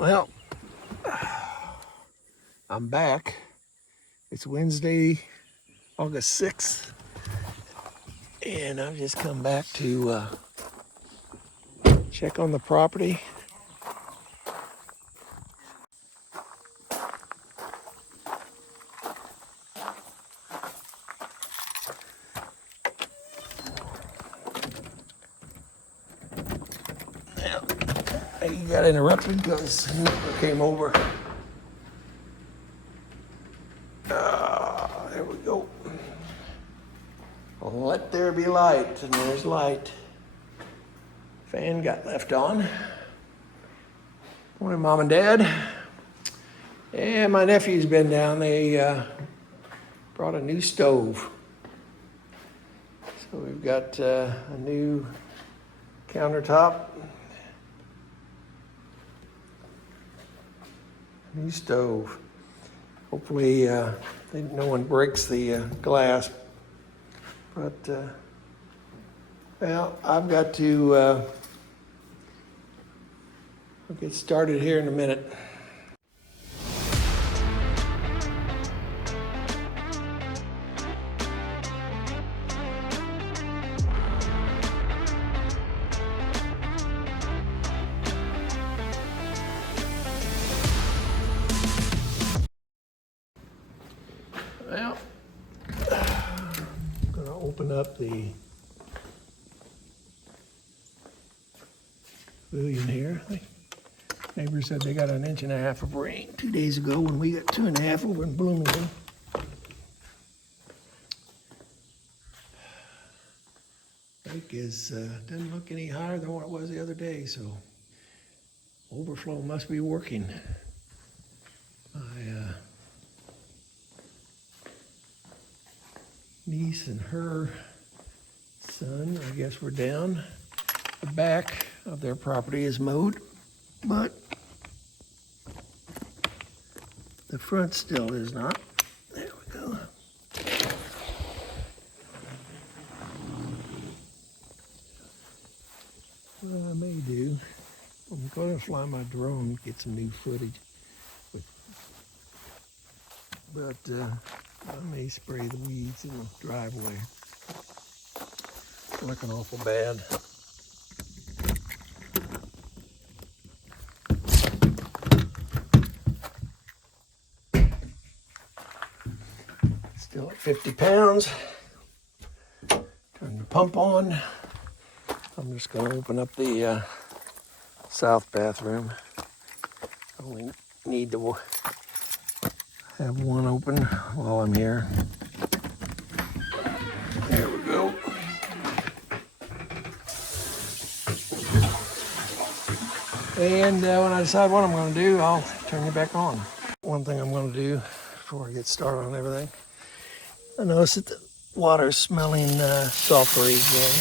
Well, I'm back. It's Wednesday, August 6th, and I've just come back to check on the property. Now, I got interrupted because a neighbor came over. There we go. Let there be light, and there's light. Fan got left on. Morning, Mom and Dad. And my nephew's been down. They brought a new stove. So we've got a new countertop, new stove. Hopefully no one breaks the glass. But, well, I've got to I'll get started here in a minute. Well, I'm going to open up the pavilion here. The neighbor said they got 1.5 inches of rain 2 days ago when we got 2.5 over in Bloomington. Lake doesn't look any higher than what it was the other day, so overflow must be working. My niece and her son, I guess, were down. The back of their property is mowed, but the front still is not. There we go. What I may do, I'm going to fly my drone, get some new footage. But I may spray the weeds in the driveway. It's looking awful bad. Still at 50 pounds. Turn the pump on. I'm just going to open up the south bathroom. I only need to have one open while I'm here. There we go. And when I decide what I'm going to do, I'll turn you back on. One thing I'm going to do before I get started on everything, I noticed that the water's smelling sulfury again.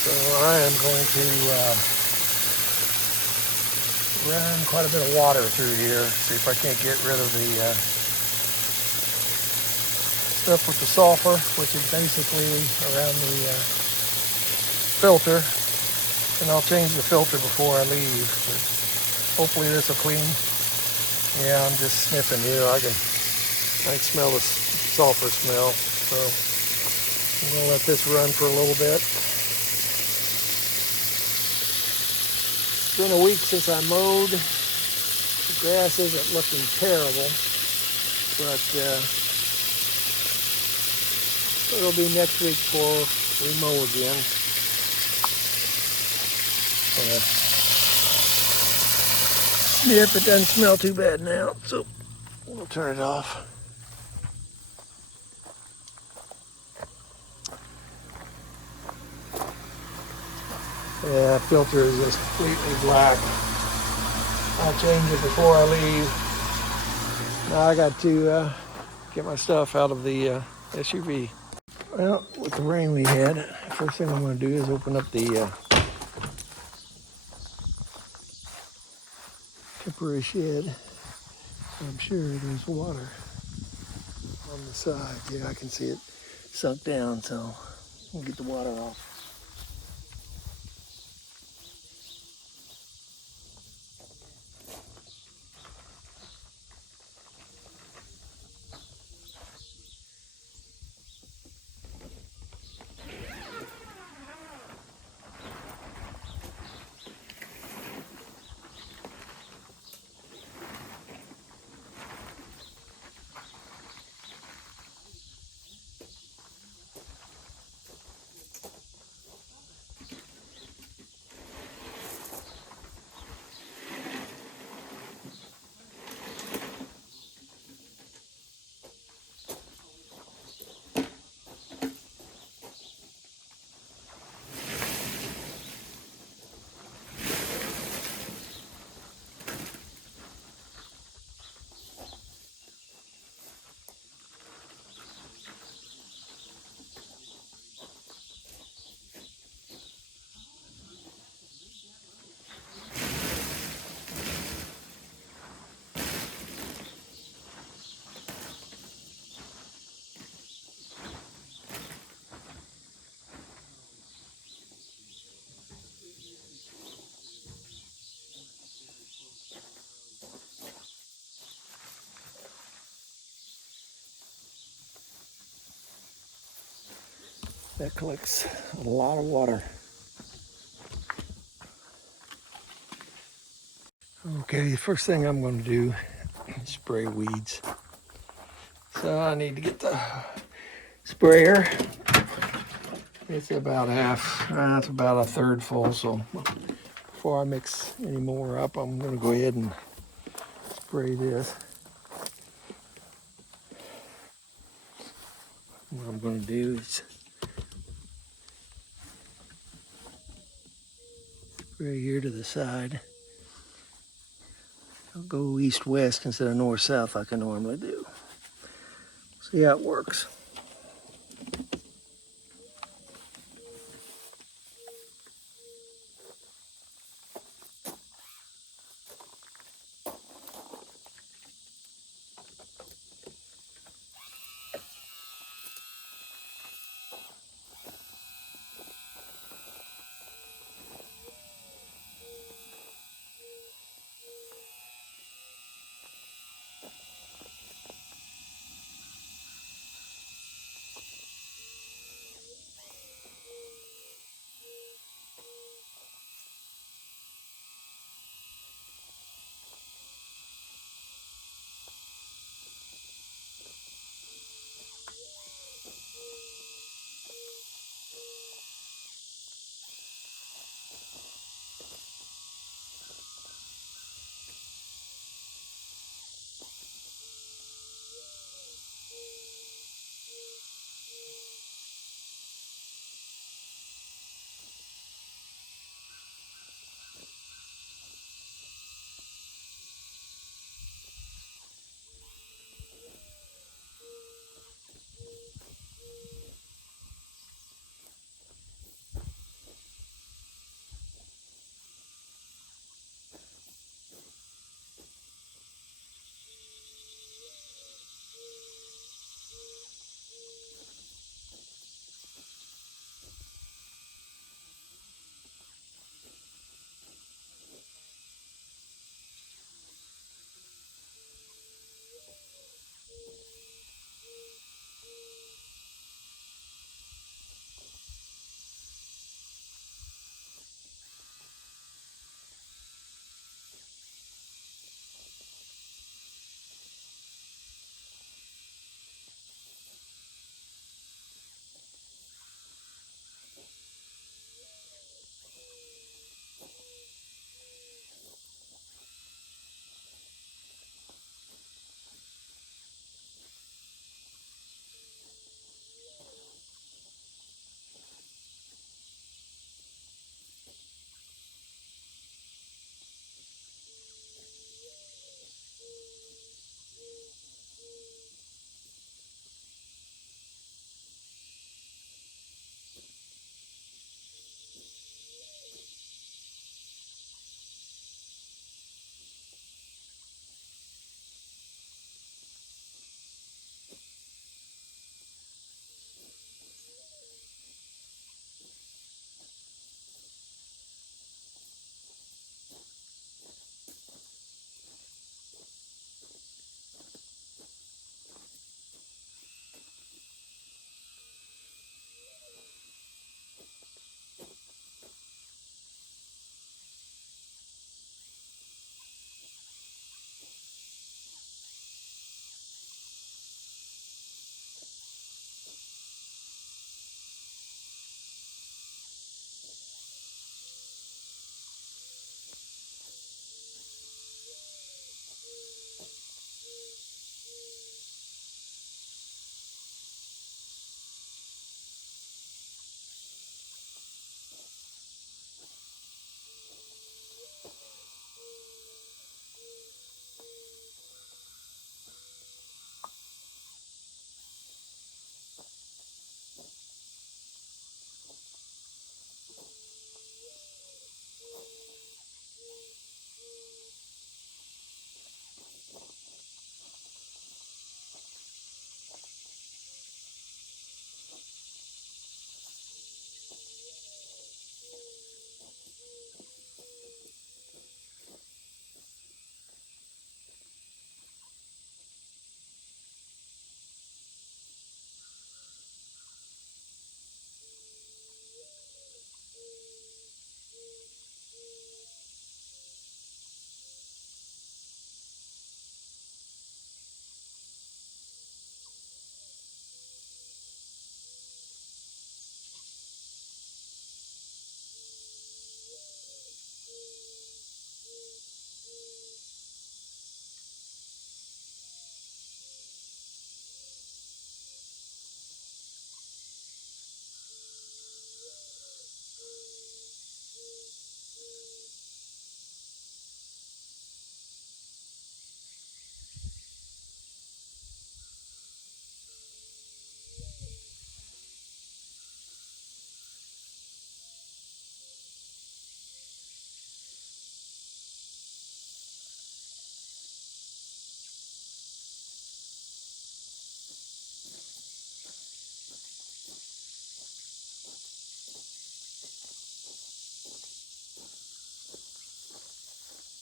So I am going to run quite a bit of water through here, see if I can't get rid of the stuff with the sulfur, which is basically around the filter. And I'll change the filter before I leave, but hopefully this will clean. Yeah, I'm just sniffing here. I can smell the sulfur smell, so I'm gonna let this run for a little bit. It's been a week since I mowed. The grass isn't looking terrible, but it'll be next week before we mow again. Sniff, it doesn't smell too bad now, so we'll turn it off. Yeah, that filter is just completely black. I'll change it before I leave. Now I got to get my stuff out of the SUV. Well, with the rain we had, the first thing I'm going to do is open up the temporary shed. I'm sure there's water on the side. Yeah, I can see it sunk down, so we'll get the water off. That collects a lot of water. Okay, the first thing I'm going to do is spray weeds. So I need to get the sprayer. It's about it's about a third full. So before I mix any more up, I'm going to go ahead and spray this. What I'm going to do is spray here to the side. I'll go east-west instead of north-south like I normally do. See how it works.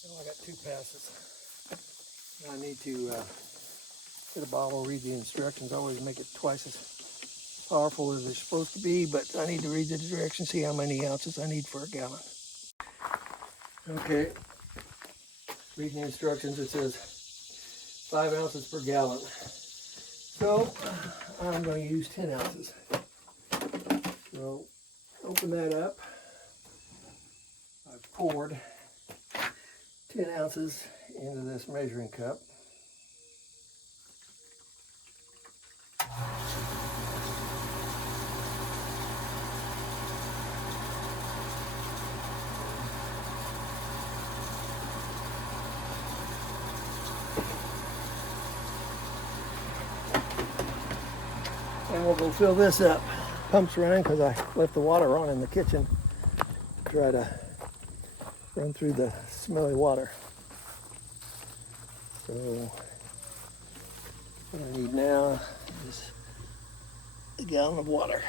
Well, I got 2 passes. I need to get a bottle, read the instructions. I always make it twice as powerful as they're supposed to be, but I need to read the directions, see how many ounces I need for a gallon. Okay, reading the instructions, it says 5 ounces per gallon. So I'm going to use 10 ounces. So open that up. I've poured 10 ounces into this measuring cup. And we'll go fill this up. Pump's running because I left the water on in the kitchen to try to run through the smelly water. So what I need now is a gallon of water.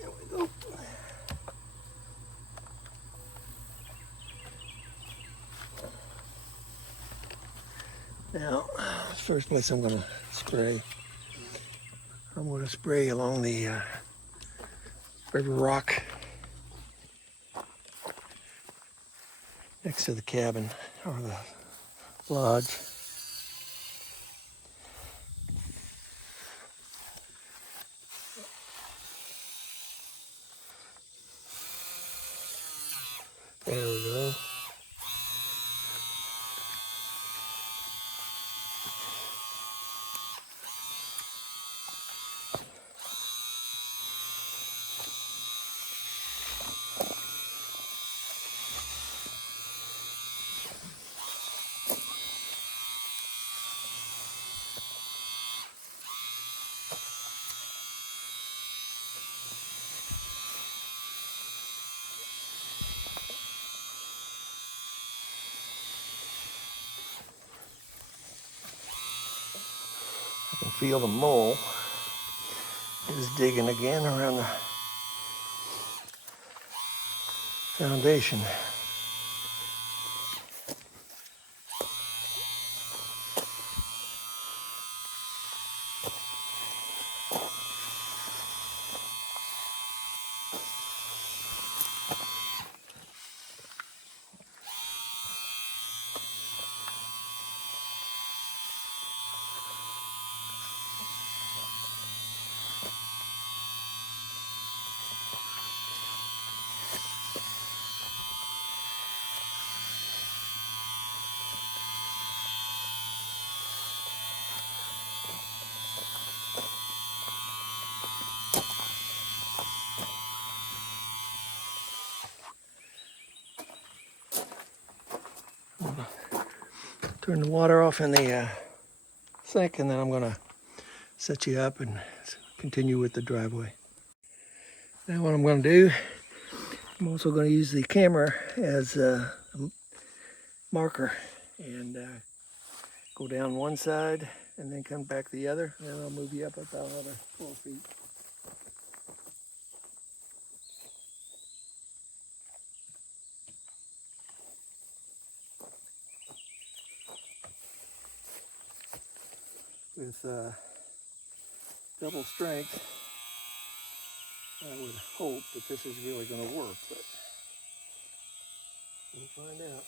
There we go. Now, first place I'm going to spray, I'm going to spray along the river rock next to the cabin or the lodge. There we go. I can feel the mole is digging again around the foundation. Turn the water off in the sink, and then I'm going to set you up and continue with the driveway. Now what I'm going to do, I'm also going to use the camera as a marker and go down one side and then come back the other, and then I'll move you up about another 12 feet. with double strength, I would hope that this is really going to work, but we'll find out.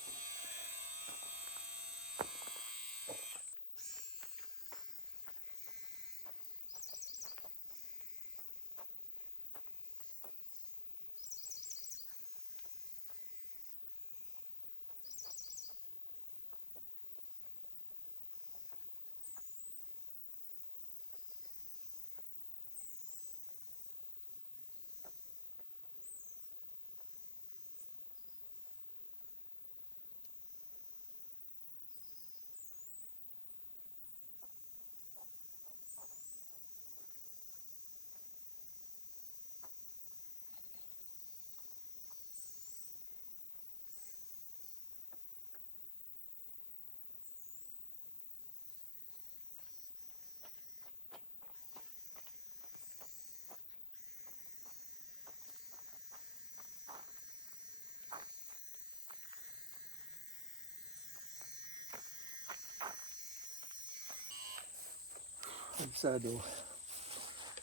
I decided to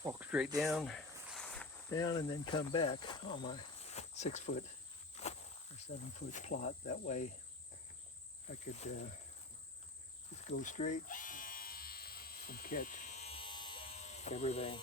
walk straight down, and then come back on my 6 foot or 7 foot plot. That way I could just go straight and catch everything.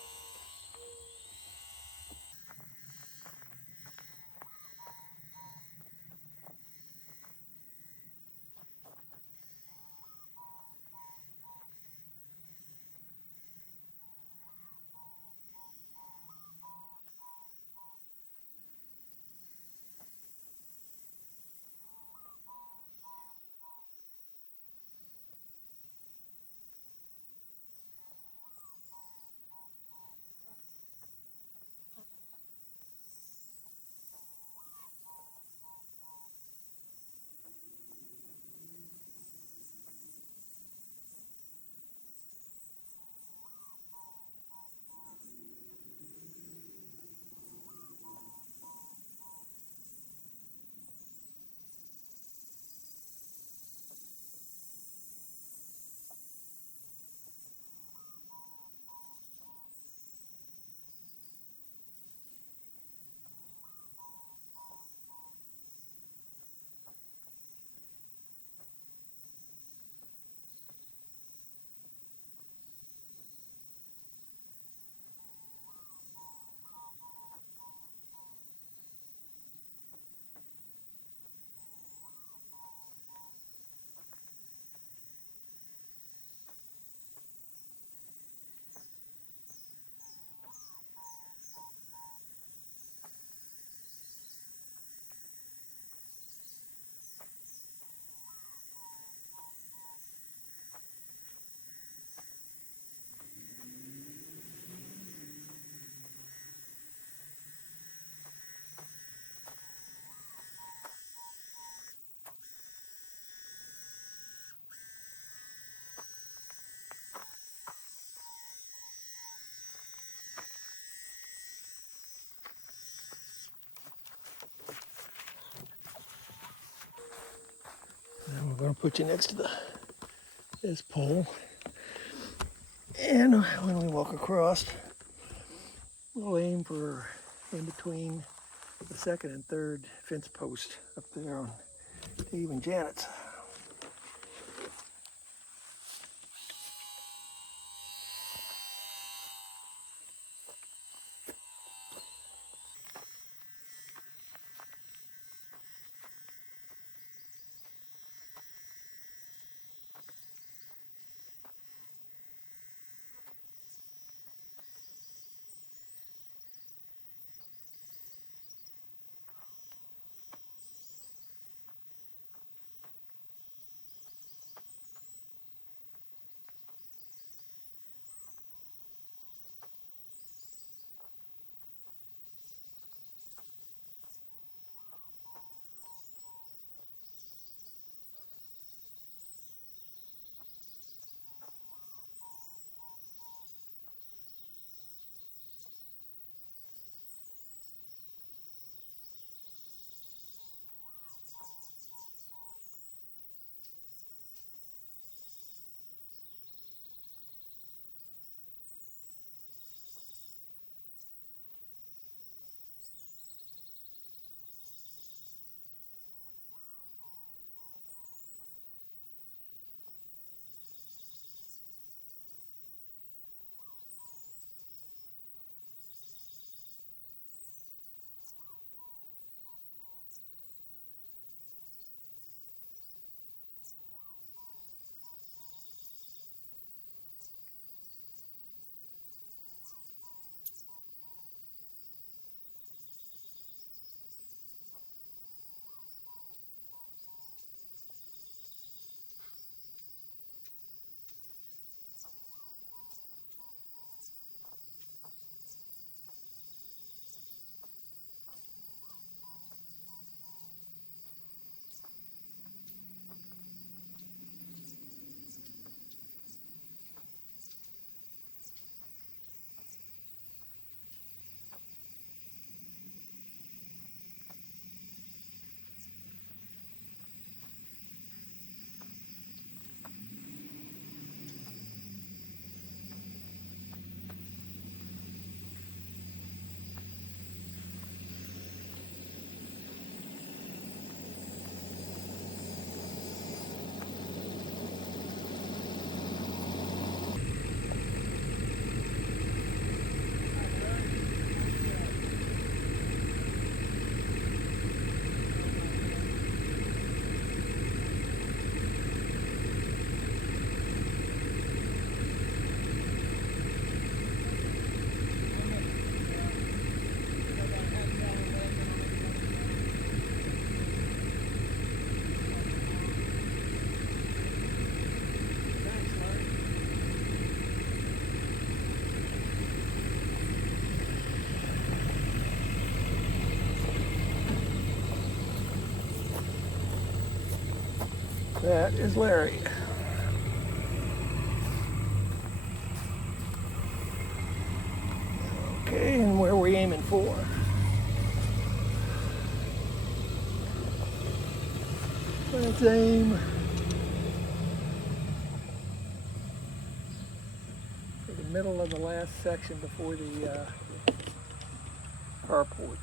And we're going to put you next to this pole. And when we walk across, we'll aim for in between the second and third fence post up there on Dave and Janet's. That is Larry. Okay, and where are we aiming for? Let's aim for the middle of the last section before the carport.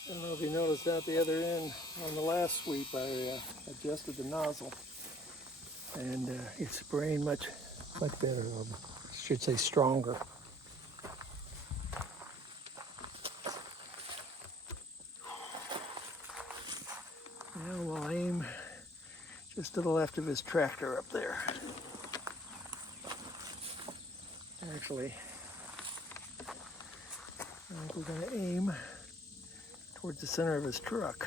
I don't know if you noticed out the other end on the last sweep, I adjusted the nozzle, and it's spraying much better. I should say stronger. Now we'll aim just to the left of his tractor up there. Actually, I think we're going to aim towards the center of his truck.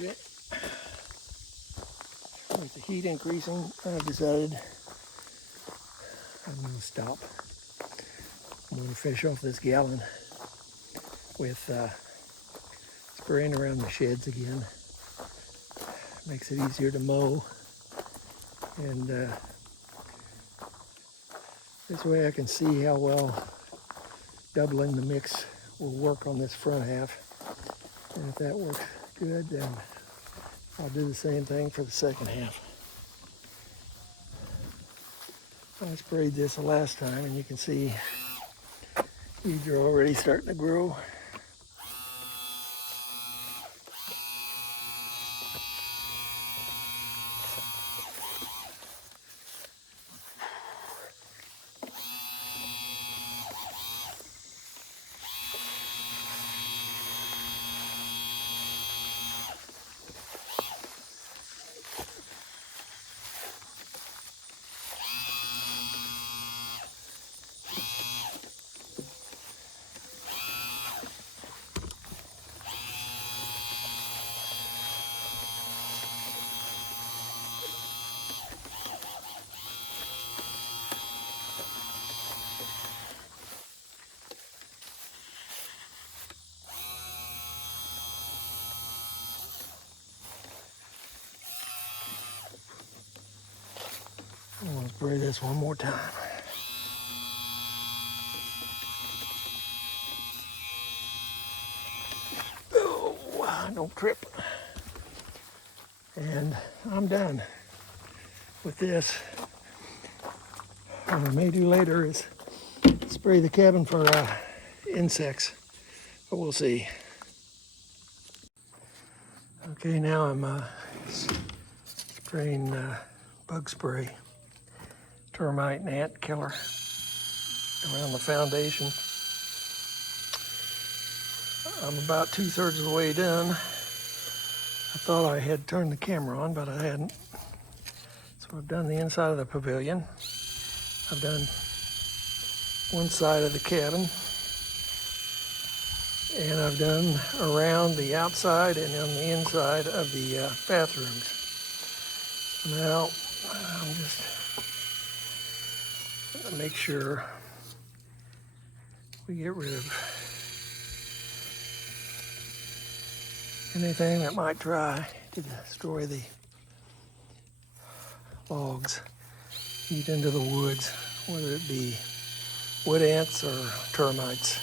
Okay. With the heat increasing, I've decided I'm going to stop. I'm going to finish off this gallon with spraying around the sheds again. Makes it easier to mow, and this way I can see how well doubling the mix will work on this front half. And if that works good, then I'll do the same thing for the second half. I sprayed this the last time, and you can see weeds are already starting to grow. I'm going to spray this one more time. Oh, don't trip. And I'm done with this. What I may do later is spray the cabin for insects, but we'll see. Okay, now I'm spraying bug spray, termite and ant killer around the foundation. I'm about 2/3 of the way done. I thought I had turned the camera on, but I hadn't. So I've done the inside of the pavilion. I've done one side of the cabin, and I've done around the outside and on the inside of the bathrooms. Now I'm just going to make sure we get rid of anything that might try to destroy the logs, eat into the woods, whether it be wood ants or termites.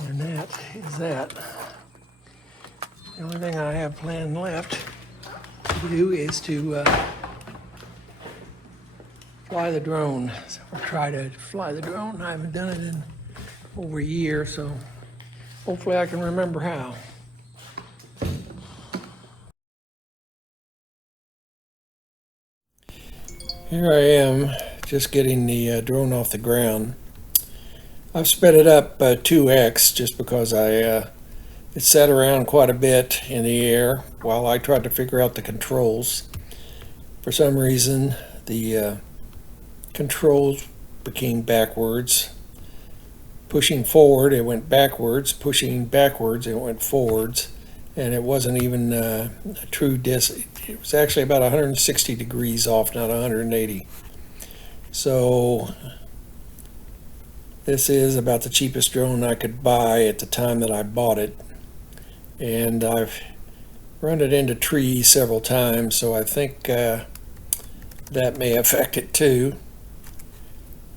And that is that. The only thing I have planned left to do is to fly the drone, or try to fly the drone. I haven't done it in over a year, so hopefully I can remember how. Here I am, just getting the drone off the ground. I've sped it up 2x just because it sat around quite a bit in the air while I tried to figure out the controls. For some reason, the controls became backwards. Pushing forward, it went backwards. Pushing backwards, it went forwards. And it wasn't even a true disc. It was actually about 160 degrees off, not 180. So this is about the cheapest drone I could buy at the time that I bought it. And I've run it into trees several times, so I think that may affect it too.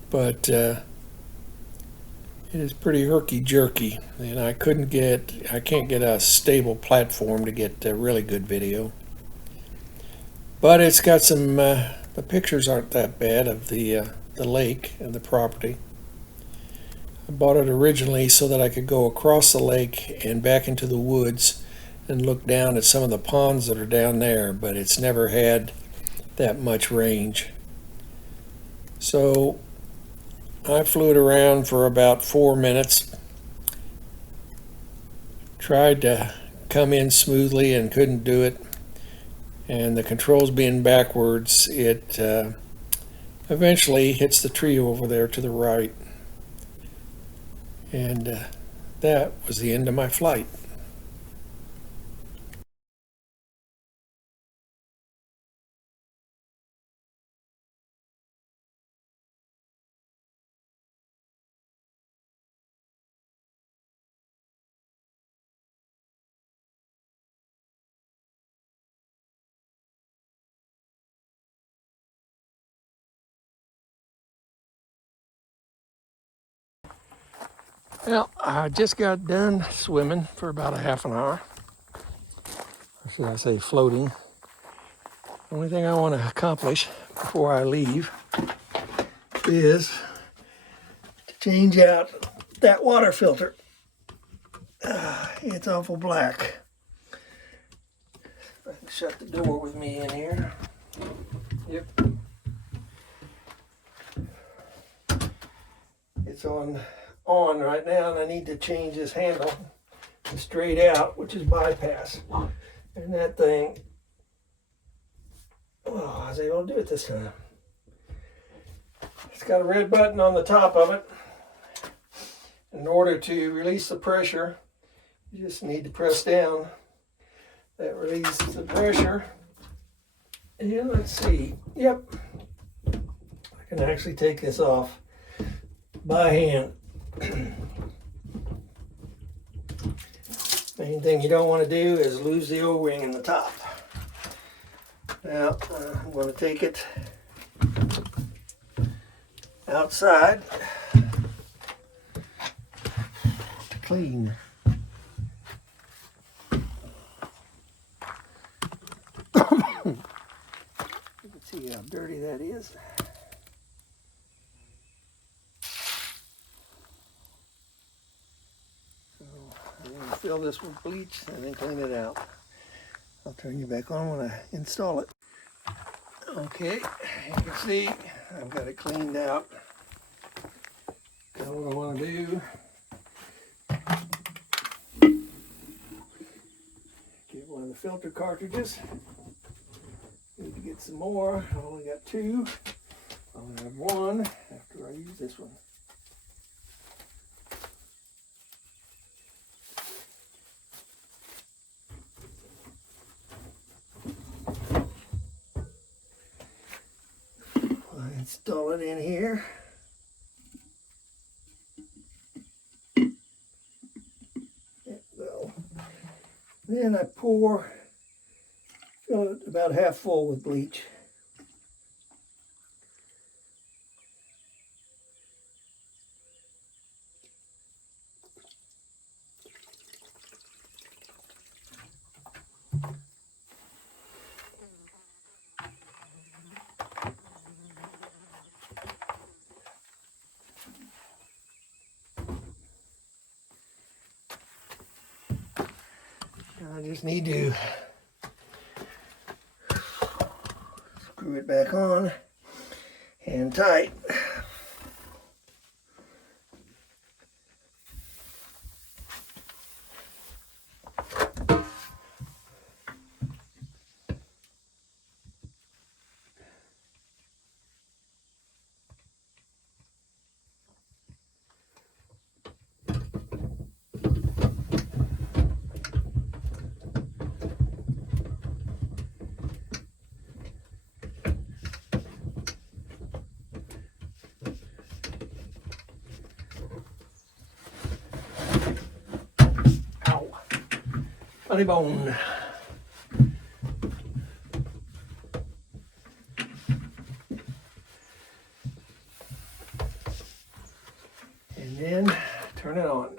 But it is pretty herky-jerky, and I can't get a stable platform to get a really good video. But it's got some, the pictures aren't that bad of the lake and the property. I bought it originally so that I could go across the lake and back into the woods and look down at some of the ponds that are down there, but it's never had that much range. So I flew it around for about 4 minutes, tried to come in smoothly and couldn't do it. And the controls being backwards, it eventually hits the tree over there to the right. And that was the end of my flight. Well, I just got done swimming for about a half an hour. Or should I say floating. The only thing I want to accomplish before I leave is to change out that water filter. It's awful black. If I can shut the door with me in here. Yep. It's on right now, and I need to change this handle to straight out, which is bypass. And that thing, oh, I was able to do it this time. It's got a red button on the top of it. In order to release the pressure, you just need to press down. That releases the pressure. And let's see, yep, I can actually take this off by hand. Main thing you don't want to do is lose the O-ring in the top. Now I'm going to take it outside to clean. You can see how dirty that is. I'm going to fill this with bleach and then clean it out. I'll turn you back on when I install it. Okay, you can see I've got it cleaned out. Now what I want to do, get one of the filter cartridges. Need to get some more. I only got two. I'll have one after I use this one. Install it in here. There we go. Then I fill it about half full with bleach. I just need to screw it back on and tight. Funny bone. And then turn it on.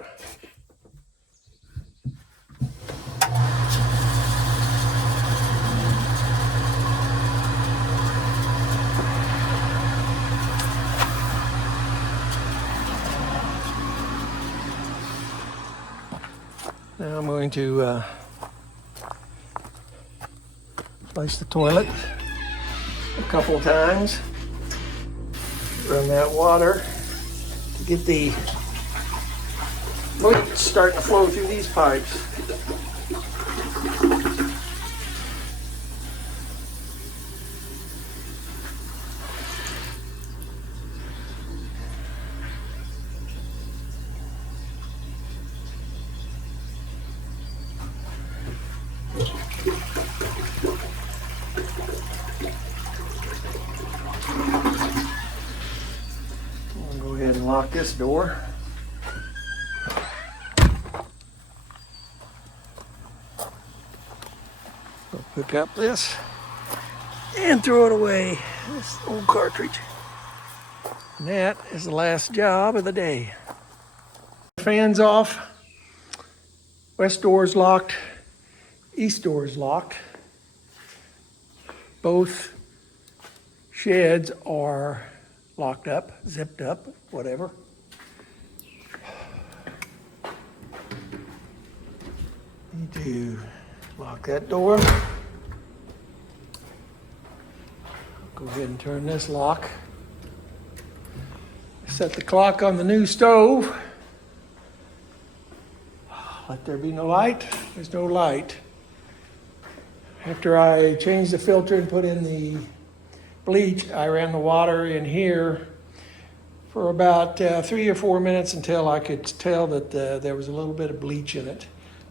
Now I'm going to flush the toilet a couple of times. Run that water to get the bleach starting to flow through these pipes. I'll go ahead and lock this door. I'll pick up this and throw it away, this old cartridge. And that is the last job of the day. Fans off, west door is locked, east door is locked. Both sheds are locked up, zipped up, whatever. Need to lock that door. Go ahead and turn this lock. Set the clock on the new stove. Let there be no light. There's no light. After I changed the filter and put in the bleach, I ran the water in here for about 3 or 4 minutes until I could tell that there was a little bit of bleach in it.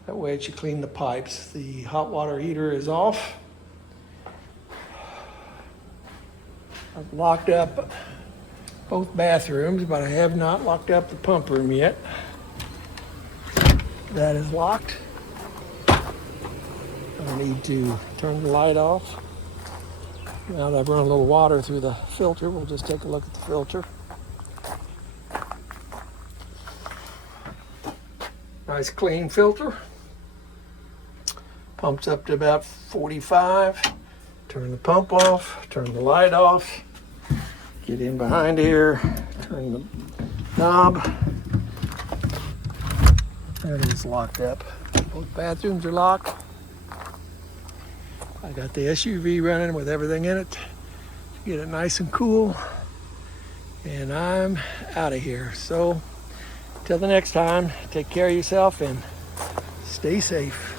That way it should clean the pipes. The hot water heater is off. I've locked up both bathrooms, but I have not locked up the pump room yet. That is locked. I need to turn the light off. Now that I've run a little water through the filter, we'll just take a look at the filter. Nice clean filter. Pumps up to about 45. Turn the pump off, turn the light off. Get in behind here, turn the knob. That is locked up. Both bathrooms are locked. I got the SUV running with everything in it. Get it nice and cool. And I'm out of here. So, till the next time, take care of yourself and stay safe.